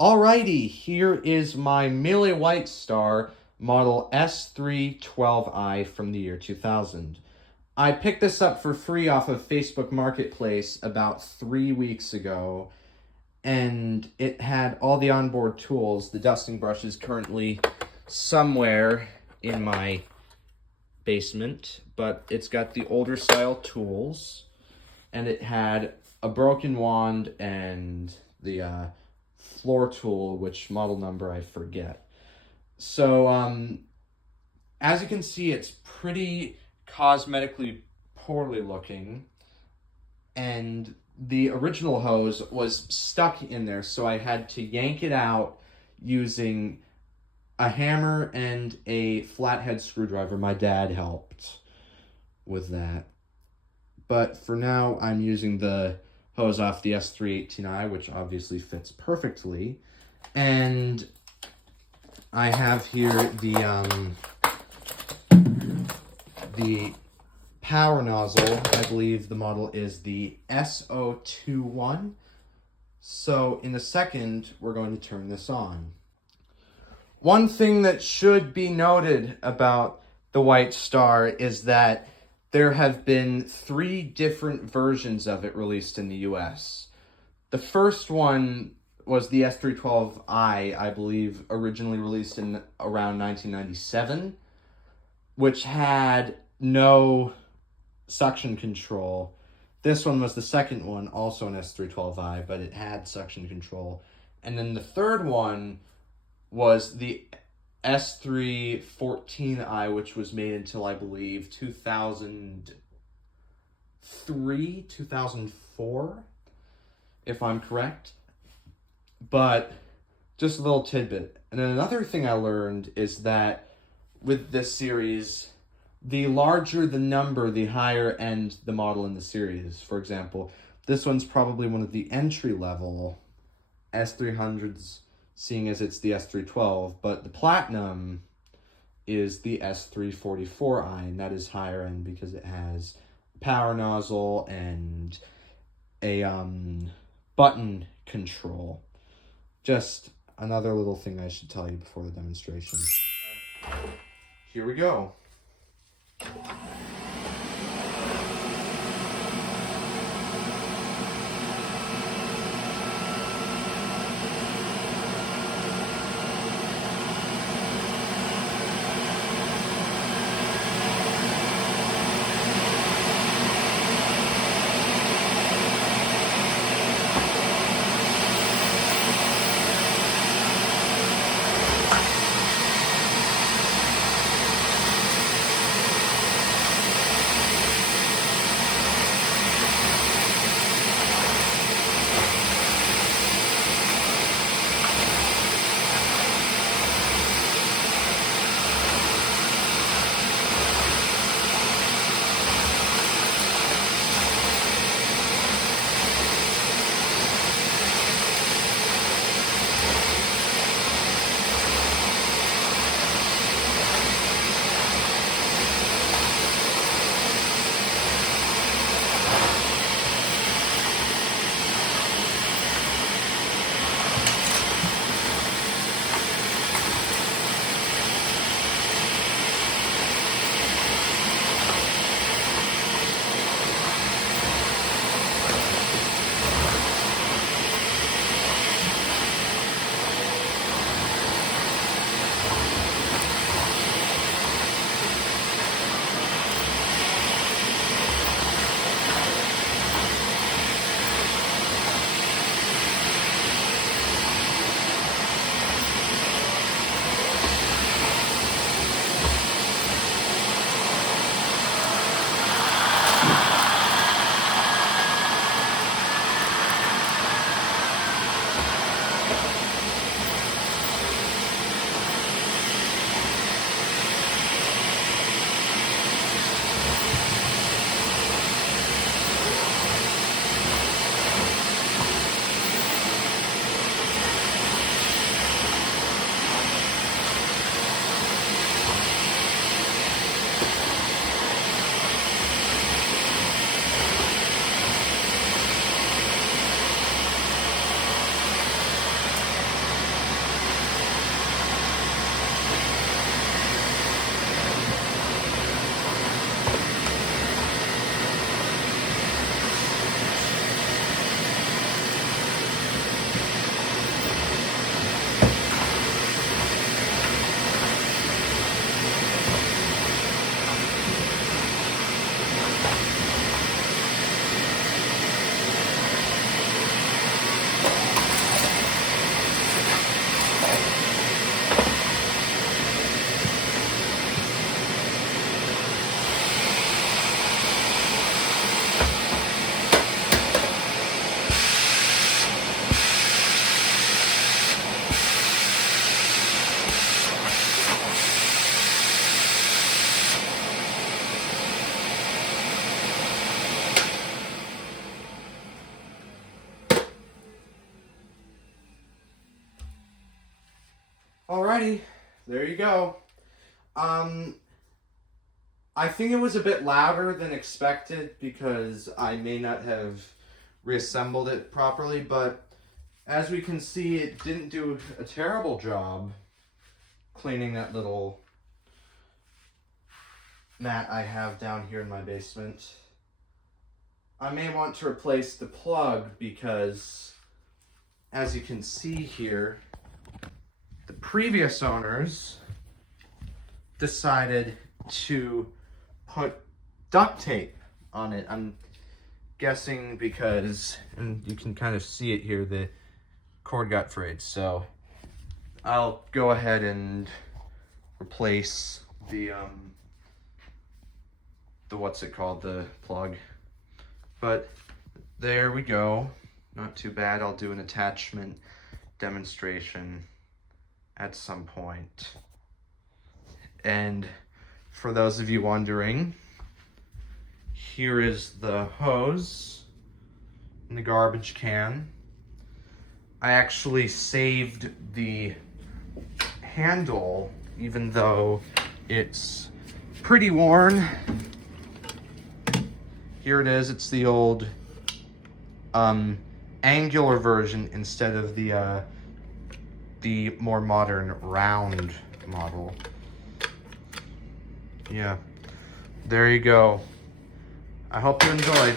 Alrighty, here is my Miele White Star model s312i from the year 2000. I picked this up for free off of Facebook Marketplace about 3 weeks ago, and it had all the onboard tools. The dusting brush is currently somewhere in my basement, but it's got the older style tools, and it had a broken wand and the floor tool, which model number I forget. So as you can see, it's pretty cosmetically poorly looking, and the original hose was stuck in there, so I had to yank it out using a hammer and a flathead screwdriver. My dad helped with that. But for now, I'm using the hose off the s318i, which obviously fits perfectly. And I have here the Power Nozzle. I believe the model is the s021. So in a second, we're going to turn this on. One thing that should be noted about the White Star is that there have been 3 different versions of it released in the US. The first one was the s312i, I believe, originally released in around 1997, which had no suction control. This one was the second one, also an s312i, but it had suction control. And then the third one was the s314i, which was made until, I believe, 2003, 2004, if I'm correct. But just a little tidbit. And then another thing I learned is that with this series, the larger the number, the higher end the model in the series. For example, this one's probably one of the entry-level S300s, seeing as it's the s312, but the Platinum is the s344i, and that is higher end because it has Power Nozzle and a button control. Just another little thing I should tell you before the demonstration. Here we go. Alrighty, there you go. I think it was a bit louder than expected because I may not have reassembled it properly, but as we can see, it didn't do a terrible job cleaning that little mat I have down here in my basement. I may want to replace the plug because, as you can see here, the previous owners decided to put duct tape on it. I'm guessing because, and you can kind of see it here, the cord got frayed. So I'll go ahead and replace the what's it called, the plug. But there we go. Not too bad. I'll do an attachment demonstration at some point. And for those of you wondering, here is the hose in the garbage can. I actually saved the handle, even though it's pretty worn. Here it is. It's the old angular version instead of the more modern round model. Yeah, there you go. I hope you enjoyed.